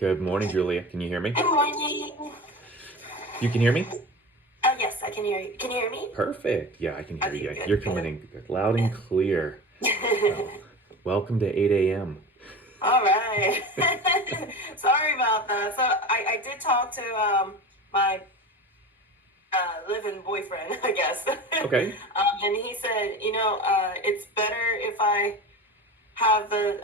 Good morning, Julia. Can you hear me? Good morning. You can hear me? Oh, yes, I can hear you. Can you hear me? Perfect. Yeah, I can hear Okay, you. good, You're coming good. in loud and clear. Well, welcome to 8 a.m. All right. Sorry about that. So I did talk to my live-in boyfriend, I guess. Okay. And he said, it's better if I have the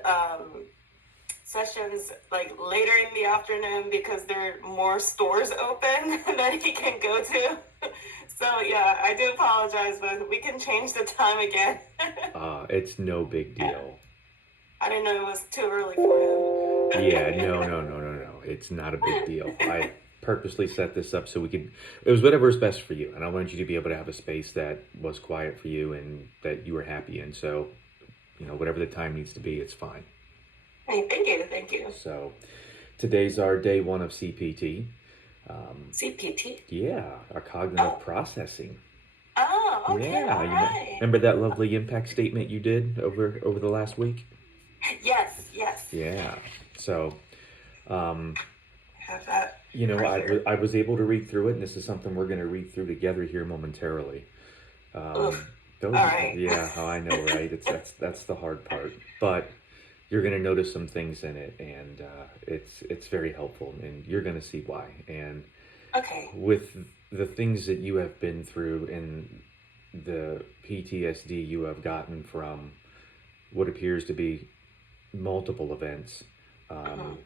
sessions like later in the afternoon because there are more stores open that he can go to. So yeah, I do apologize, but we can change the time again. It's no big deal. I didn't know it was too early for Yeah, no, him. no, no, no, no. It's not a big deal. I purposely set this up so we could, it was whatever's best for you. And I wanted you to be able to have a space that was quiet for you and that you were happy in. So, whatever the time needs to be, it's fine. Hey, thank you, thank you. So, today's our day one of CPT. CPT? Yeah, our cognitive Oh, processing. okay, Yeah, all right. remember that lovely impact statement you did over the last week? Yes, yes. Yeah. So, um, I have that right here. I was able to read through it, and this is something we're going to read through together here momentarily. Oof. All Those, right. yeah, how I know, right? That's the hard part, but you're going to notice some things in it, and it's very helpful, and you're going to see why. And Okay. with the things that you have been through and the PTSD you have gotten from what appears to be multiple events, Mhm.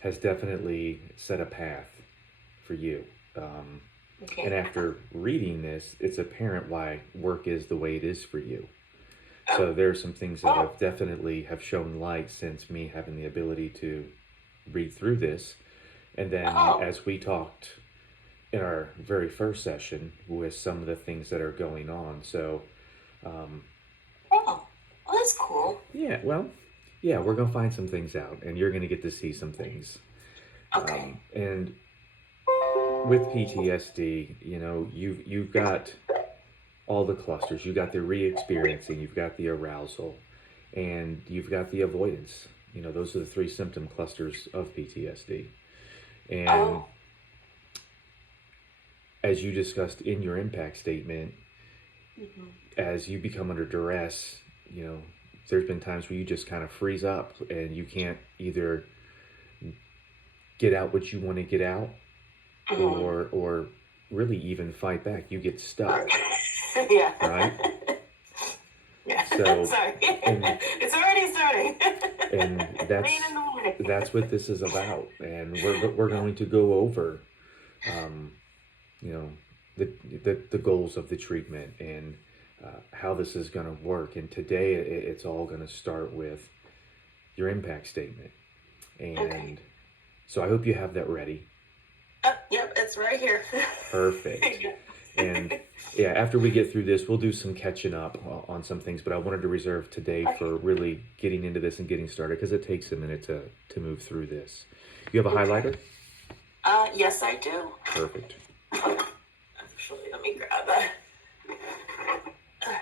has definitely set a path for you. And Okay. after reading this, it's apparent why work is the way it is for you. Oh, So there are some things that oh, have definitely have shown light since me having the ability to read through this. And then oh, as we talked in our very first session with some of the things that are going on. So um, oh. Well, that's cool. yeah, well, yeah, we're gonna find some things out, and you're gonna get to see some things. Okay. And with PTSD, you've got all the clusters. You've got the re-experiencing, you've got the arousal, and you've got the avoidance. Those are the three symptom clusters of PTSD. And Oh, as you discussed in your impact statement, mhm. as you become under duress, you know, there's been times where you just kind of freeze up and you can't either get out what you want to get out Mhm. or really even fight back. You get stuck, Yeah. right? Yeah. So, Sorry. and It's already starting. and Late that's in the morning. that's what this is about. And we're going to go over, um, you know, the goals of the treatment and how this is going to work. And today it's all going to start with your impact statement. Okay. And so I hope you have that ready. Oh, yep, it's right here. Perfect. Yeah. And yeah, after we get through this, we'll do some catching up on some things, but I wanted to reserve today for Okay. really getting into this and getting started because it takes a minute to move through this. You have a Okay. highlighter? Yes, I do. Perfect. Oh, actually, let me grab that. Okay.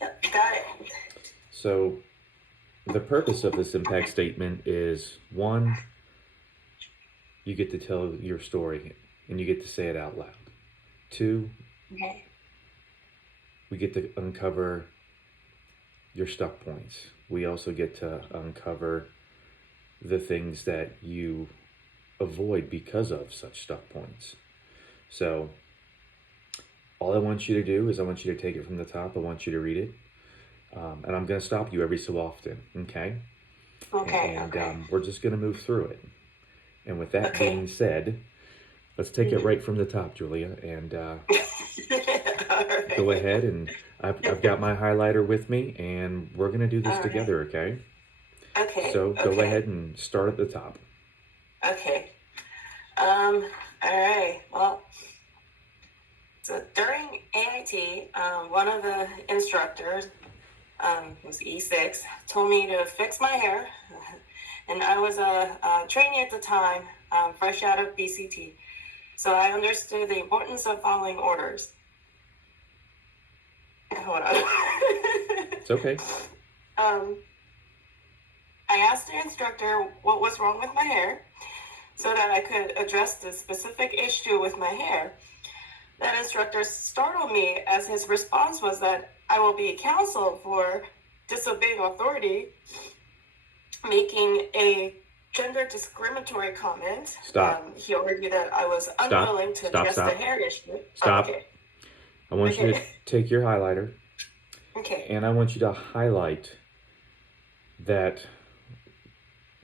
Yep, got it. So the purpose of this impact statement is one, you get to tell your story and you get to say it out loud. Two, Okay. we get to uncover your stuck points. We also get to uncover the things that you avoid because of such stuck points. So, all I want you to do is I want you to take it from the top. I want you to read it. And I'm going to stop you every so often, okay? Okay. And Okay. we're just going to move through it. And with that Okay. being said, let's take it Mhm. right from the top, Julia, and All go right. ahead. And I've got my highlighter with me, and we're going to do this All right. together, okay? Okay. So, go Okay. ahead and start at the top. Okay. Um. All right. Well, so during AIT, one of the instructors, who's E6, told me to fix my hair, and I was a trainee at the time, fresh out of BCT. So I understood the importance of following orders. Hold on. It's okay. I asked the instructor what was wrong with my hair so that I could address the specific issue with my hair. That instructor startled me as his response was that I will be counseled for disobeying authority, making a gender discriminatory comment. Stop. He argued that I was unwilling to address the hair issue. Stop. Okay. I want you to take your highlighter. Okay. And I want you to highlight that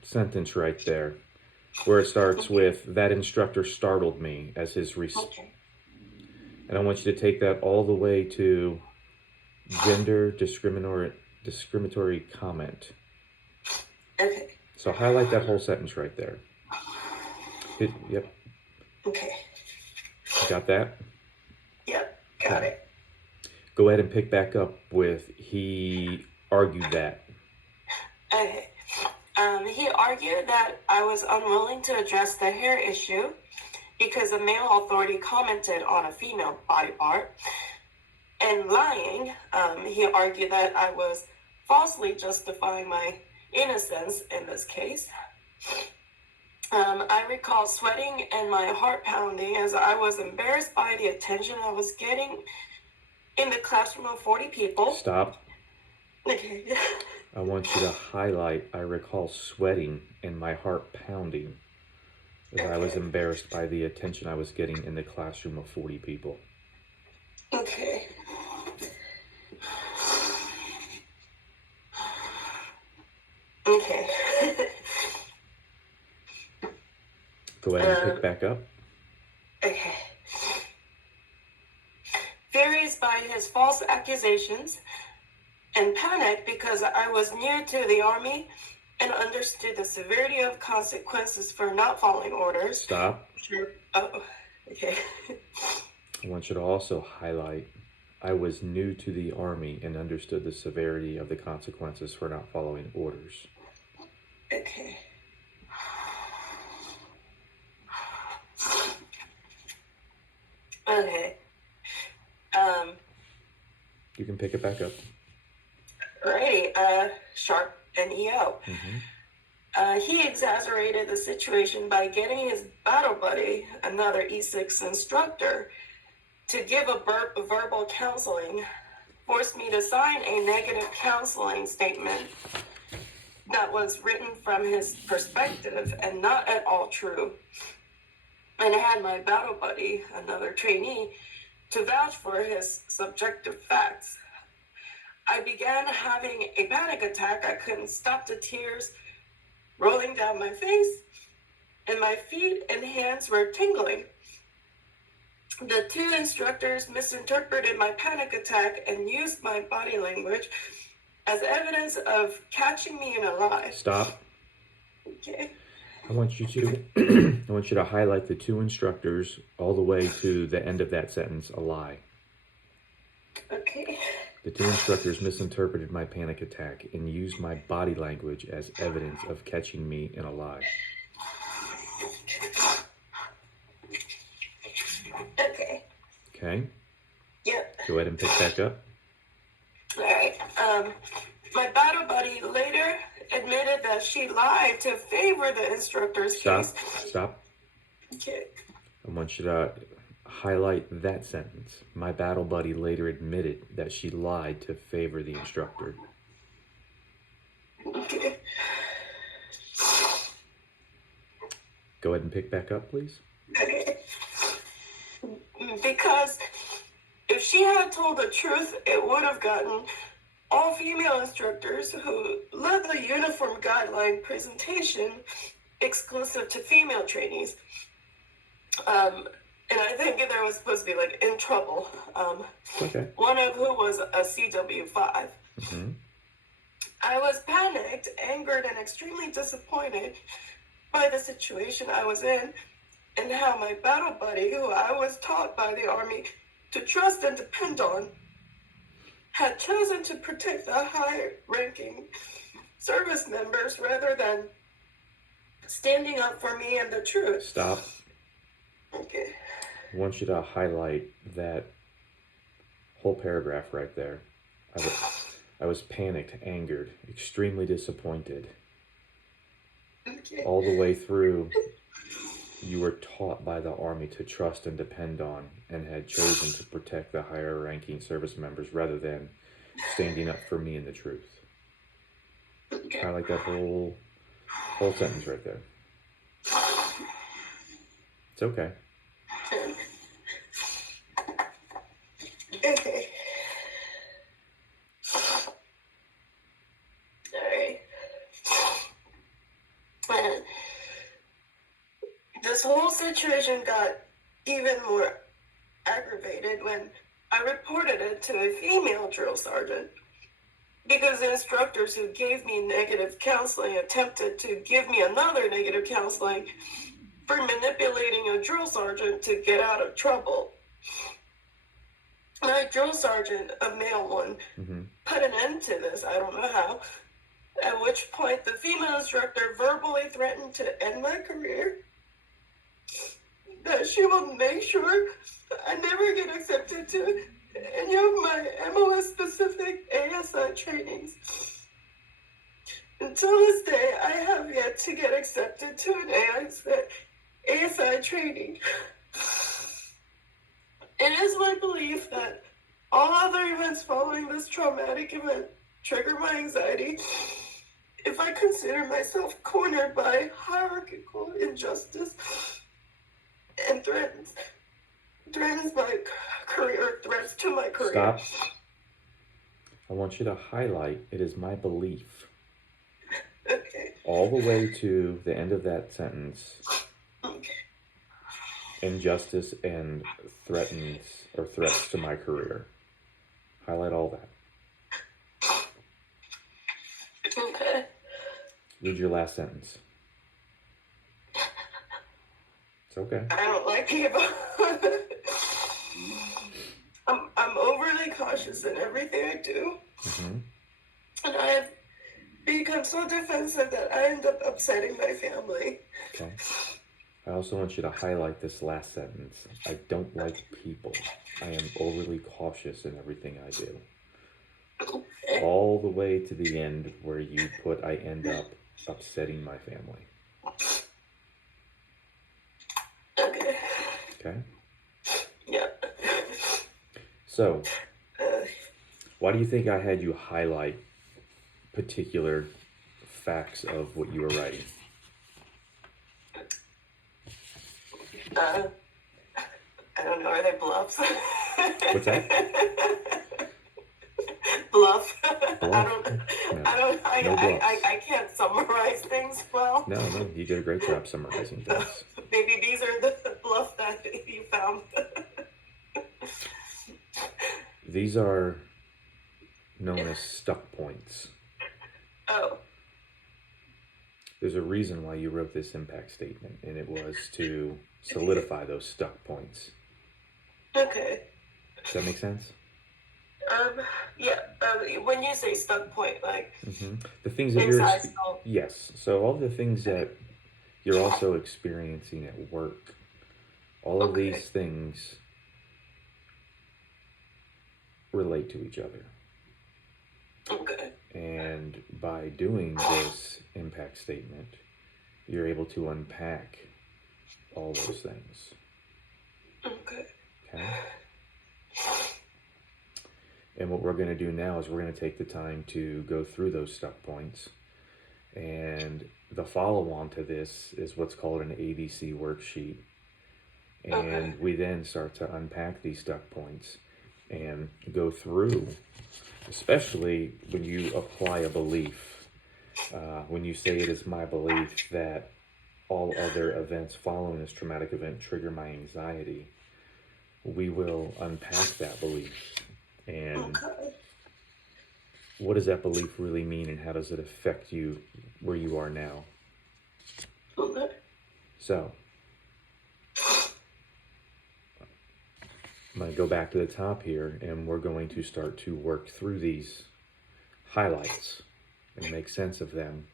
sentence right there, where it starts with, that instructor startled me as his Okay. And I want you to take that all the way to gender discriminatory comment. Okay. So highlight that whole sentence right there. Yep. Okay. You got that? Yep. Got it. Go ahead and pick back up with, he argued that. Okay. He argued that I was unwilling to address the hair issue because a male authority commented on a female body part. And lying, he argued that I was falsely justifying my innocence in this case. I recall sweating and my heart pounding as I was embarrassed by the attention I was getting in the classroom of 40 people. Stop. Okay. I want you to highlight, I recall sweating and my heart pounding as I was embarrassed by the attention I was getting in the classroom of 40 people. Okay. Okay. Go ahead and pick back up. Okay. Furious by his false accusations and panicked because I was new to the Army and understood the severity of consequences for not following orders. Stop. Sure. Oh, okay. I want you to also highlight, I was new to the Army and understood the severity of the consequences for not following orders. Okay. Okay. You can pick it back up. Righty. Sharp and EO. He exaggerated the situation by getting his battle buddy, another E6 instructor, to give a verbal counseling, forced me to sign a negative counseling statement that was written from his perspective and not at all true. And I had my battle buddy, another trainee, to vouch for his subjective facts. I began having a panic attack. I couldn't stop the tears rolling down my face, and my feet and hands were tingling. The two instructors misinterpreted my panic attack and used my body language as evidence of catching me in a lie. Stop. Okay. I want you to highlight the two instructors all the way to the end of that sentence, a lie. Okay. The two instructors misinterpreted my panic attack and used my body language as evidence of catching me in a lie. Okay. Okay? Yep. Go ahead and pick back up. All right. My battle buddy later admitted that she lied to favor the instructor's case. Stop. Okay. I want you to highlight that sentence. My battle buddy later admitted that she lied to favor the instructor. Okay. Go ahead and pick back up, please. Okay. Because if she had told the truth, it would have gotten all female instructors who led the uniform guideline presentation exclusive to female trainees. And I think there was supposed to be like in trouble. Okay. One of who was a CW5. I was panicked, angered, and extremely disappointed by the situation I was in and how my battle buddy, who I was taught by the Army to trust and depend on, had chosen to protect the high-ranking service members rather than standing up for me and the truth. Stop. Okay. I want you to highlight that whole paragraph right there. I was panicked, angered, extremely disappointed. Okay. All the way through, you were taught by the Army to trust and depend on, and had chosen to protect the higher ranking service members rather than standing up for me and the truth. Okay. Highlight that whole sentence right there. It's okay. Okay. Alright. And this whole situation got even more aggravated when I reported it to a female drill sergeant, because the instructors who gave me negative counseling attempted to give me another negative counseling for manipulating a drill sergeant to get out of trouble. My drill sergeant, a male one, put an end to this. I don't know how. At which point, the female instructor verbally threatened to end my career, that she will make sure I never get accepted to any of my MOS-specific ASI trainings. Until this day, I have yet to get accepted to an ASI training. It is my belief that all other events following this traumatic event trigger my anxiety if I consider myself cornered by hierarchical injustice and threatens my career, threats to my career. Stop. I want you to highlight, it is my belief. Okay. All the way to the end of that sentence. Okay. Injustice and threats to my career. Highlight all that. Okay. Read your last sentence. It's okay. I don't like people. I'm overly cautious in everything I do. And I have become so defensive that I end up upsetting my family. Okay. I also want you to highlight this last sentence. I don't like people. I am overly cautious in everything I do. Okay. All the way to the end where you put, I end up upsetting my family. Okay. Okay? Yep. So, why do you think I had you highlight particular facts of what you were writing? I don't know. Are they bluffs? What's that? Bluff. Bluff? I can't summarize things well. No, you did a great job summarizing things. Maybe these are the bluff that you found. These are known as stuck points. Oh. There's a reason why you wrote this impact statement, and it was to solidify those stuck points. Okay. Does that make sense? Yeah. When you say stuck point, like the things that inside you're school. yes. So all the things that you're also experiencing at work, all of these things relate to each other. Okay. And by doing this impact statement, you're able to unpack all those things. Okay. Okay? And what we're going to do now is we're going to take the time to go through those stuck points. And the follow-on to this is what's called an ABC worksheet. And we then start to unpack these stuck points and go through, especially when you apply a belief. When you say it is my belief that all other events following this traumatic event trigger my anxiety, we will unpack that belief. And what does that belief really mean, and how does it affect you where you are now? So, I'm going to go back to the top here, and we're going to start to work through these highlights and make sense of them.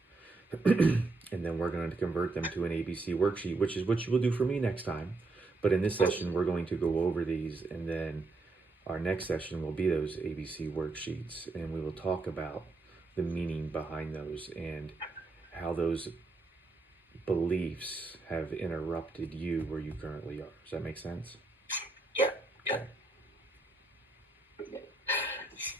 And then we're going to convert them to an ABC worksheet, which is what you will do for me next time. But in this session, we're going to go over these and then our next session will be those ABC worksheets, and we will talk about the meaning behind those and how those beliefs have interrupted you where you currently are. Does that make sense? Yep. Yep.